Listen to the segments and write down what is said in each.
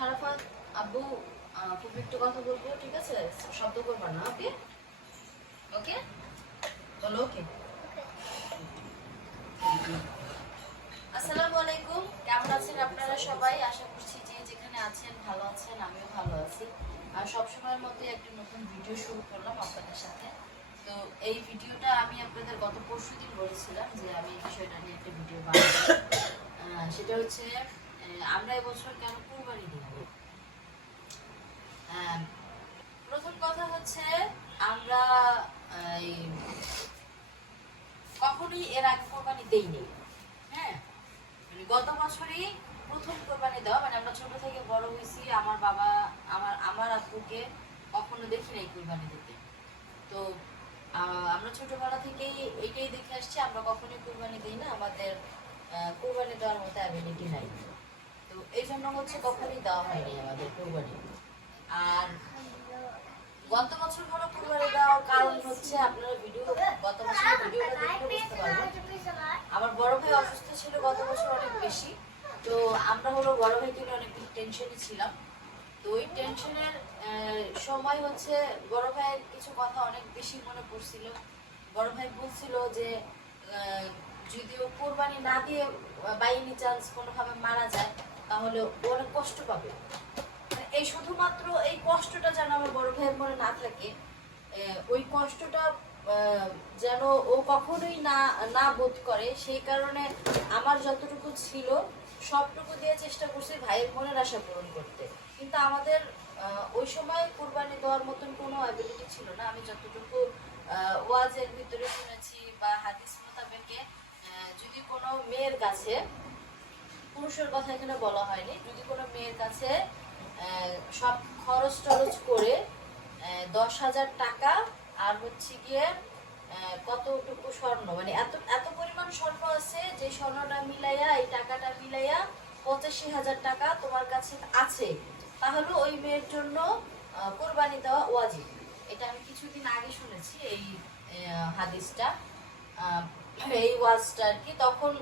সারাফাত, আব্বু খুব একটু কথা বলব, ঠিক আছে? শব্দ করবা না, ওকে? ওকে? বলো, ওকে? আসসালামু আলাইকুম। কেমন আছেন আপনারা সবাই? আশা করছি যে যেখানে আছেন, ভালো আছেন, আমিও ভালো আছি। আর সবসময়ের মতো একটা নতুন ভিডিও শুরু করলাম আপনাদের সাথে। তো এই ভিডিওটা আমি আপনাদের গত পরশু দিন বলেছিলাম যে আমি এই বিষয়টা নিয়ে একটা ভিডিও বানাবো। সেটা হচ্ছে আমরা এবছর কেন কুরবানি দিব? প্রথম কথা হচ্ছে আমরা কখনোই এর আগে কোরবানি দেইনি। হ্যাঁ? মানে গত বছরই প্রথম কোরবানি দেওয়া মানে আমরা ছোট থেকে বড় হয়েছি, আমার বাবা, আমার আমার আব্বুকে কখনো দেখি নাই কোরবানি দিতে। তো আমরা ছোটবেলা থেকেই এইটাই দেখে আসছি, আমরা কখনোই কোরবানি দিই না, আমাদের কোরবানি দেওয়ার মতো অ্যাবিলিটি নাই। এই জন্য হচ্ছে কখনোই দেওয়া হয়নি আমাদের কোরবানি আর গত বছর ধরো কোরবানি দেওয়ার কারণ হচ্ছে আপনারা ভিডিও গত বছর ভিডিওটা আমার বড় ভাই অসুস্থ ছিল গত বছর অনেক বেশি। তো আমরা হলো বড় ভাইকে নিয়ে অনেক টেনশনে ছিলাম। তো ওই টেনশনের সময় হচ্ছে বড় ভাইয়ের কিছু কথা অনেক বেশি মনে পড়ছিল। বড় ভাই বলছিল যে আহ, যদি কোরবানি না দিয়ে বাই এনি চান্স কোনোভাবে মারা যায় তাহলে অনেক কষ্ট পাবে। মানে এই শুধুমাত্র এই কষ্টটা যেন আমার বড় ভাইয়ের মনে না থাকে ওই কষ্টটা যেন ও কখনোই না না বোধ করে, সেই কারণে আমার যতটুকু ছিল, সবটুকু দিয়ে চেষ্টা করছি ভাইয়ের মনের আশা পূরণ করতে। কিন্তু আমাদের ওই সময় কোরবানি দেওয়ার মতন কোনো অ্যাবিলিটি ছিল না। আমি যতটুকু ওয়াজের ভিতরে শুনেছি বা হাদিস মোতাবেকে যদি কোনো মেয়ের কাছে পুরুষের কথা এখানে বলা হয়নি। যদি কোনো মেয়ের কাছে সব খরচ টরচ করে দশ হাজার টাকা আর হচ্ছে গিয়ে কতটুকু স্বর্ণ মানে এত এত পরিমাণ স্বর্ণ আছে যে স্বর্ণটা মিলাইয়া, এই টাকাটা মিলাইয়া পঁচাশি হাজার টাকা তোমার কাছে আছে, তাহলে ওই মেয়ের জন্য কোরবানি দেওয়া ওয়াজিব। এটা আমি কিছুদিন আগে শুনেছি এই হাদিসটা। এই ওয়াজটা আর কি? তখন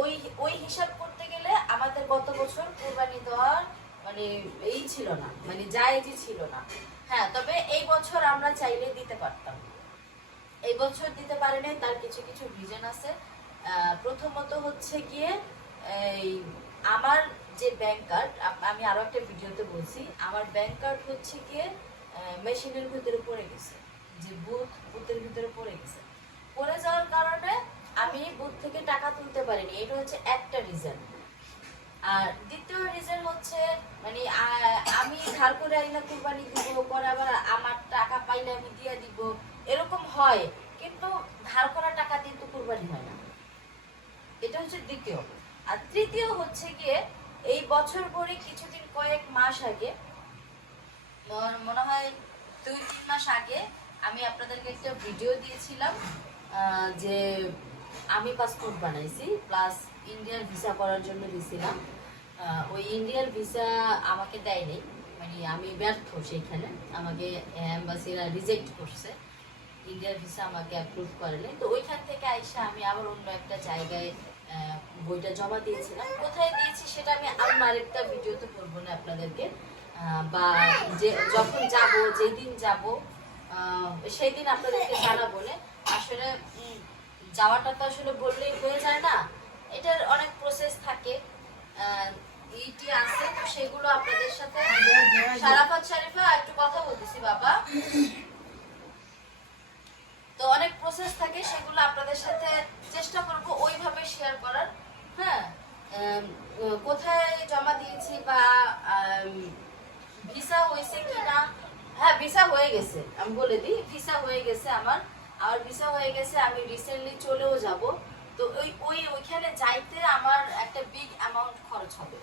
ওই ওই হিসাব করতে গেলে আমাদের গত বছর কোরবানি দেওয়ার মানে এই ছিল না মানে জায়েজই ছিল না। হ্যাঁ তবে এই বছর আমরা চাইলে দিতে পারতাম। এই বছর দিতে পারে নাই, তার কিছু কিছু রিজন আছে। প্রথমত হচ্ছে গিয়ে, এই আমার যে ব্যাংক কার্ড আমি আরও একটা ভিডিওতে বলছি, আমার ব্যাংক কার্ড হচ্ছে গিয়ে মেশিনের ভিতরে পড়ে গেছে। যে বুথ বুথের ভিতরে পড়ে গেছে। পড়ে যাওয়ার কারণে আমি বুথ থেকে টাকা তুলতে পারিনি। এটা হচ্ছে একটা রিজন আর দ্বিতীয় রিজন হচ্ছে মানে আমি ধার করে আইনা কুরবানি দিব, পরে আবার আমার টাকা পাইলে আমি দিয়ে দিব। এরকম হয়, কিন্তু ধার করা টাকা দিয়ে তো কুরবানি হয় না। এটা হচ্ছে দ্বিতীয়। আর তৃতীয় হচ্ছে গিয়ে, এই বছর ভরে কিছুদিন কয়েক মাস আগে, মনে হয় দুই, তিন মাস আগে, আমি আপনাদেরকে একটা ভিডিও দিয়েছিলাম। যে আমি পাসপোর্ট বানাইছি প্লাস ইন্ডিয়ার ভিসা করার জন্য দিয়েছিলাম ওই ইন্ডিয়ার ভিসা আমাকে দেয়নি মানে আমি ব্যর্থ সেইখানে। আমাকে অ্যাম্বাসিরা রিজেক্ট করছে। ইন্ডিয়ার ভিসা আমাকে অ্যাপ্রুভ করেনি। তো ওইখান থেকে আইসা আমি আবার অন্য একটা জায়গায় বইটা জমা দিয়েছিলাম। কোথায় দিয়েছি সেটা আমি অন্য আরেকটা ভিডিওতে করব না আপনাদেরকে। বা যে যখন যাব, যেদিন যাব সেই দিন আপনাদেরকে জানাব না। আসলে যাওয়াটা তো আসলে বললেই হয়ে যায় না। এটার অনেক প্রসেস থাকে। ইটি আছে, তো সেগুলো আপনাদের সাথে সারাফাত শরীফা একটু কথা বলতেছি, বাবা। তো অনেক প্রসেস থাকে, সেগুলো আপনাদের সাথে চেষ্টা করব ওইভাবে শেয়ার করার। হ্যাঁ? কোথায় জমা দিয়েছি বা ভিসা হয়েছে কিনা? হ্যাঁ ভিসা হয়ে গেছে, আমি বলে দিই ভিসা হয়ে গেছে আমার। আমার ভিসা হয়ে গেছে, আমি রিসেন্টলি চলেও যাব। তো ওই ওই, ওইখানে যাইতে আমার একটা বিগ অ্যামাউন্ট খরচ হবে।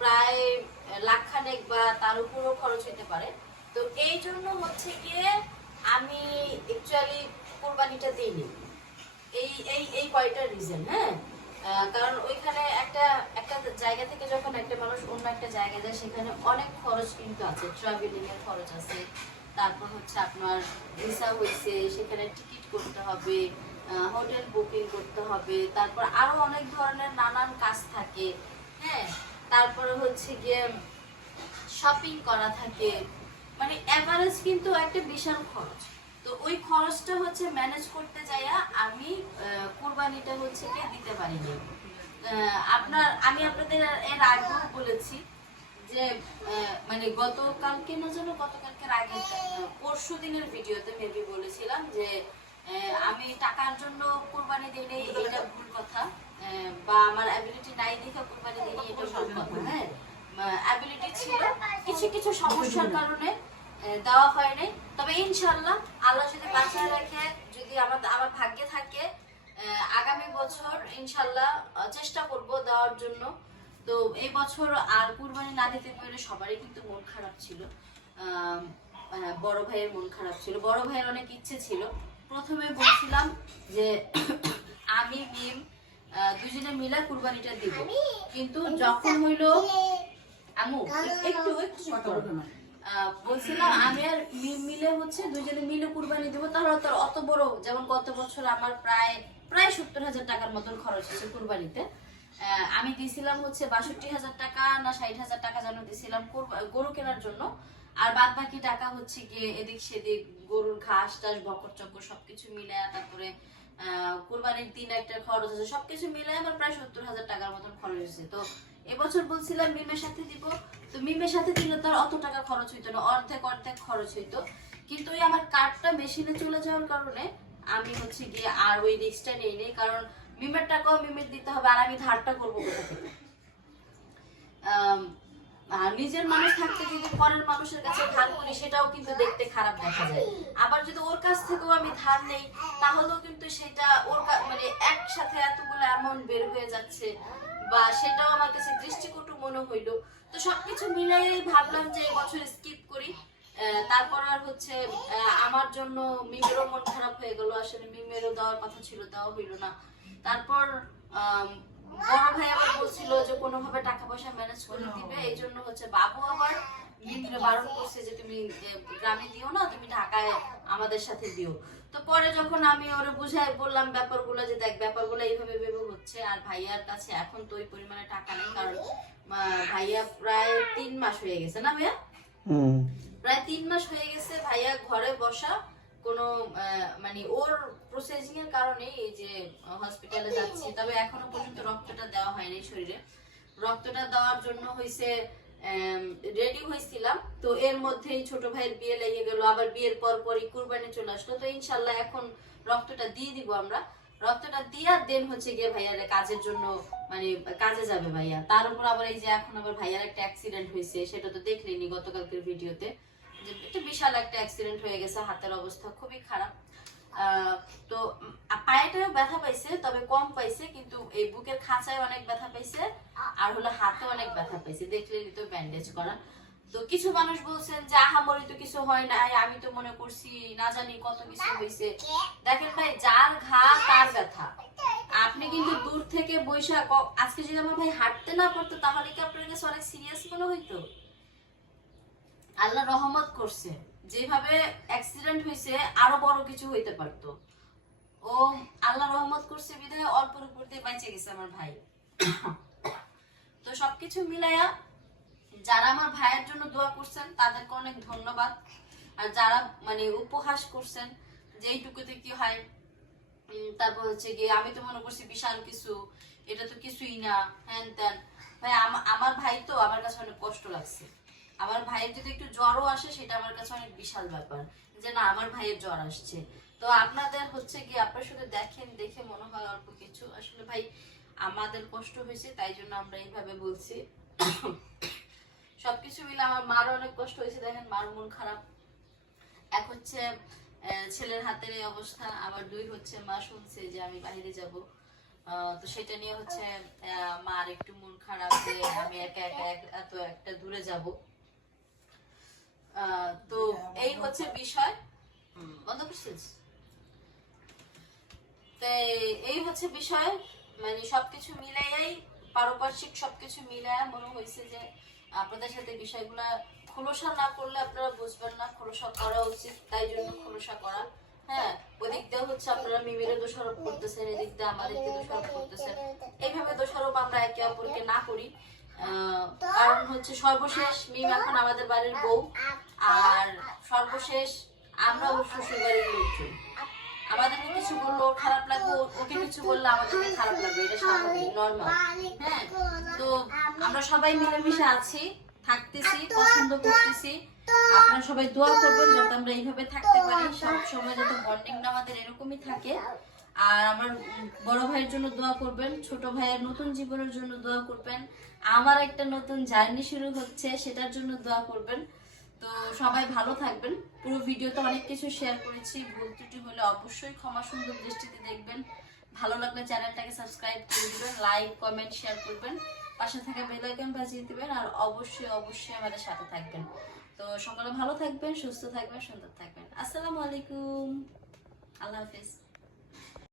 প্রায় লাখখানেক বা তার উপরও খরচ হতে পারে। তো এই জন্য হচ্ছে গিয়ে আমি অ্যাকচুয়ালি কোরবানিটা দিইনি। এই এই এই কয়টা রিজন হ্যাঁ? কারণ ওইখানে একটা একটা জায়গা থেকে যখন একটা মানুষ অন্য একটা জায়গায় যায়, সেখানে অনেক খরচ কিন্তু আছে। ট্রাভেলিং এর খরচ আছে তারপর হচ্ছে আপনার ভিসা হয়েছে সেখানে টিকিট করতে হবে হোটেল বুকিং করতে হবে, তারপর আরও অনেক ধরনের নানান কাজ থাকে হ্যাঁ? তারপরে হচ্ছে গিয়ে শপিং করা থাকে মানে অ্যাভারেজ কিন্তু একটা বিশাল খরচ। তো ওই খরচটা হচ্ছে ম্যানেজ করতে যাইয়া আমি কোরবানিটা হচ্ছে গিয়ে দিতে পারিনি। আপনার, আমি আপনাদের এর আগেও বলেছি যে মানে গতকালকে না যেন গতকালকের আগে পরশু দিনের ভিডিওতে মেবি বলেছিলাম যে আমি টাকার জন্য কোরবানি দিলে এটা ভুল কথা। বা আমার অ্যাবিলিটি নাই দেখে কোরবানি দিলে এটা ভুল কথা হ্যাঁ? অ্যাবিলিটি ছিল কিছু কিছু সমস্যার কারণে দেওয়া হয় নাই। তবে ইনশাল্লাহ আল্লাহ যদি বাঁচায় রাখে যদি আমার আমার ভাগ্যে থাকে আগামী বছর ইনশাল্লাহ চেষ্টা করব দেওয়ার জন্য। তো এই বছর আর কুরবানি না দিতে পেরে সবারই কিন্তু মন খারাপ ছিল। বড় ভাইয়ের মন খারাপ ছিল। বড় ভাইয়ের অনেক ইচ্ছে ছিল। প্রথমে বলছিলাম যে আমি, মিম দুজনে মিলে কুরবানিটা দিব। কিন্তু যখন হইল আমু একটু একটু বলছিলাম, আমি আর মিলে হচ্ছে দুজনে মিলে কুরবানি দেবো। তাহলে তো আর অত বড়, যেমন গত বছর আমার প্রায় প্রায় সত্তর হাজার টাকার মতন খরচ হয়েছে কুরবানিতে। আমি দিয়েছিলাম হচ্ছে বাষট্টি হাজার টাকা না ষাট হাজার টাকা যেন দিয়েছিলাম কুরবা- গরু কেনার জন্য। আর বাদ বাকি টাকা হচ্ছে গিয়ে এদিক সেদিক গরুর ঘাস টাস, বকর চক্কর সবকিছু মিলে তারপরে কুরবানির দিন একটা খরচ আছে, সবকিছু মিলে আমার প্রায় সত্তর হাজার টাকার মতন খরচ হয়েছে। তো এবছর বলছিলাম মিমের সাথে দিব, তো মিমের সাথে দিলে তো অত টাকা খরচ হইতো না, অর্ধেক অর্ধেক খরচ হইতো। কিন্তু ওই আমার কার্ডটা মেশিনে চলে যাওয়ার কারণে আমি হচ্ছে গিয়ে আর ওই রিস্কটা নেই নেই। কারণ মিমের টাকাও মিমের দিতে হবে আর আমি ধারটা করব কোথা নিজের মানুষ থাকতে যদি পরের মানুষের কাছে ধার করি, সেটাও কিন্তু দেখতে খারাপ দেখা যায়। আবার যদি ওর কাছ থেকেও আমি ধার নেই, তাহলেও কিন্তু সেটা ওর মানে একসাথে এতগুলো অ্যামাউন্ট বের হয়ে যাচ্ছে বা সেটাও আমার কাছে দৃষ্টিকটু মনে হইল। তো সবকিছু মিলাই ভাবলাম যে এবছর স্কিপ করি। তারপর আর হচ্ছে আমার জন্য মিমেরও মন খারাপ হয়ে গেল। আসলে মিমেরও দেওয়ার কথা ছিল, দেওয়া হইল না। তারপর বড় ভাই আবার বলছিল যে কোনোভাবে টাকা পয়সা ম্যানেজ করে দিবে এই জন্য হচ্ছে বাবু আবার মিত্রে বারণ করছে যে তুমি গ্রামে দিও না তুমি ঢাকায় আমাদের সাথে দিও। তো পরে যখন আমি ওরে বুঝাই বললাম ব্যাপারগুলো যে দেখ ব্যাপারগুলো এইভাবে ভেবে হচ্ছে আর ভাইয়ার কাছে এখন তো ওই পরিমাণে টাকা নেই কারণ ভাইয়া প্রায় তিন মাস হয়ে গেছে না ভাইয়া? প্রায় তিন মাস হয়ে গেছে ভাইয়া ঘরে বসা কোনো মানে ওর প্রসেসিং এর কারণে এই যে হসপিটালে যাচ্ছি, তবে এখনও পর্যন্ত রক্তটা দেওয়া হয়নি শরীরে। রক্তটা দেওয়ার জন্য হয়েছে রেডি হয়েছিলাম তো এর মধ্যেই ছোট ভাইয়ের বিয়ে লেগে গেল, আবার বিয়ের পর পরই কুরবানি চলে আসলো। তো ইনশাল্লাহ এখন রক্তটা দিয়ে দিব আমরা। রক্তটা দিয়া দেন হচ্ছে গিয়ে ভাইয়ার কাজের জন্য মানে কাজে যাবে ভাইয়া। তার উপর আবার এই যে এখন আবার ভাইয়ার একটা অ্যাক্সিডেন্ট হয়েছে সেটা তো দেখলেনি গতকালকের ভিডিওতে যে একটা বিশাল একটা অ্যাক্সিডেন্ট হয়ে গেছে হাতের অবস্থা খুবই খারাপ। তো উম, পায়েটাও ব্যথা পাইছে তবে কম পাইছে কিন্তু এই বুকের খাঁচায় অনেক ব্যথা পাইছে আর হলো হাতে অনেক ব্যথা পাইছে। দেখলেনি তো ব্যান্ডেজ করা। তো কিছু মানুষ বলছেন যে আহামরি তো কিছু হয় না আমি তো মনে করছি না জানি কত কিছু হয়েছে দেখেন ভাই যার ঘা তার ব্যথা। আপনি কিন্তু দূর থেকে বৈশাখ আজকে যদি আমার ভাই হাঁটতে না পারতো তাহলে কি আপনার কাছে অনেক সিরিয়াস মনে হইতো? আল্লাহ রহমত করছে, যেভাবে অ্যাক্সিডেন্ট হয়েছে আরও বড় কিছু হইতে পারতো। ও আল্লাহ রহমত করছে বিধায় অল্পের উপর দিয়ে বেঁচে গেছে আমার ভাই। তো সবকিছু মিলাইয়া যারা আমার ভাইয়ের জন্য দোয়া করছেন, তাদেরকে অনেক ধন্যবাদ। আর যারা মানে উপহাস করছেন যে এইটুকুতে কি হয় তারপর হচ্ছে গিয়ে আমি তো মনে করছি বিশাল কিছু, এটা তো কিছুই না, হ্যান ত্যান। ভাই, আমা- আমার ভাই তো আমার কাছে অনেক কষ্ট লাগছে। আমার ভাইয়ের যদি একটু জ্বরও আসে, সেটা আমার কাছে অনেক বিশাল ব্যাপার। যে না, আমার ভাইয়ের জ্বর আসছে। তো আপনাদের হচ্ছে কি, আপনারা শুধু দেখেন, দেখে মনে হয় অল্প কিছু। আসলে ভাই, আমাদের কষ্ট হয়েছে, তাই জন্য আমরা এইভাবে বলছি। সবকিছু মিলে আমার মারও অনেক কষ্ট হয়েছে, দেখেন মার মন খারাপ। এক হচ্ছে ছেলের হাতের এই অবস্থা, আবার দুই হচ্ছে, মা শুনছে যে আমি বাইরে যাব। তো সেটা নিয়ে হচ্ছে মার একটু মন খারাপ যে আমি একা এক- এত একটা দূরে যাব আহ, তো এই হচ্ছে বিষয় বন্ধ করছিস এই হচ্ছে বিষয় মানে সবকিছু মিলাইয়াই, পারপার্শ্বিক সবকিছু মিলাইয়া মনে হয়েছে যে, আপনাদের সাথে বিষয়গুলা খোলসা না করলে আপনারা বুঝবেন না, খোলসা করা উচিত, তাই জন্য খোলসা করা। হ্যাঁ ওদিক দিয়ে হচ্ছে আপনারা মিমিরে দোষারোপ করতেছেন, এদিক দিয়ে আমাদেরকে দোষারোপ করতেছেন। এইভাবে দোষারোপ আমরা একে অপরকে না করি। কারণ হচ্ছে সর্বশেষ মিম এখন আমাদের বাড়ির বউ। আর সর্বশেষ আমরাও শ্বশুর বাড়ির লোকজন আমাদেরকে কিছু বলল, খারাপ লাগবে, ওকে কিছু বললে আমাদেরকে খারাপ লাগবে, এটা স্বাভাবিক নর্মাল হ্যাঁ তো আমরা সবাই মিলেমিশে আছি, থাকতেছি, পছন্দ করতেছি। আপনারা সবাই দোয়া করবেন যাতে আমরা এইভাবে থাকতে পারি। সব সময় যাতে বন্ডিংটা আমাদের এরকমই থাকে। আর আমার বড় ভাইয়ের জন্য দোয়া করবেন, ছোট ভাইয়ের নতুন জীবনের জন্য দোয়া করবেন। আমার একটা নতুন জার্নি শুরু হচ্ছে, সেটার জন্য দোয়া করবেন। তো সবাই ভালো থাকবেন। পুরো ভিডিওতে অনেক কিছু শেয়ার করেছি। ভুল ত্রুটি হলে অবশ্যই ক্ষমা সুন্দর দৃষ্টিতে দেখবেন। ভালো লাগলে চ্যানেলটাকে সাবস্ক্রাইব করে দেবেন লাইক কমেন্ট শেয়ার করবেন। পাশে থাকা বেল আইকন বাজিয়ে দেবেন আর অবশ্যই অবশ্যই আমাদের সাথে থাকবেন। তো সকালে ভালো থাকবেন, সুস্থ থাকবেন, সুন্দর থাকবেন। আসসালামু আলাইকুম। আল্লাহ হাফিজ।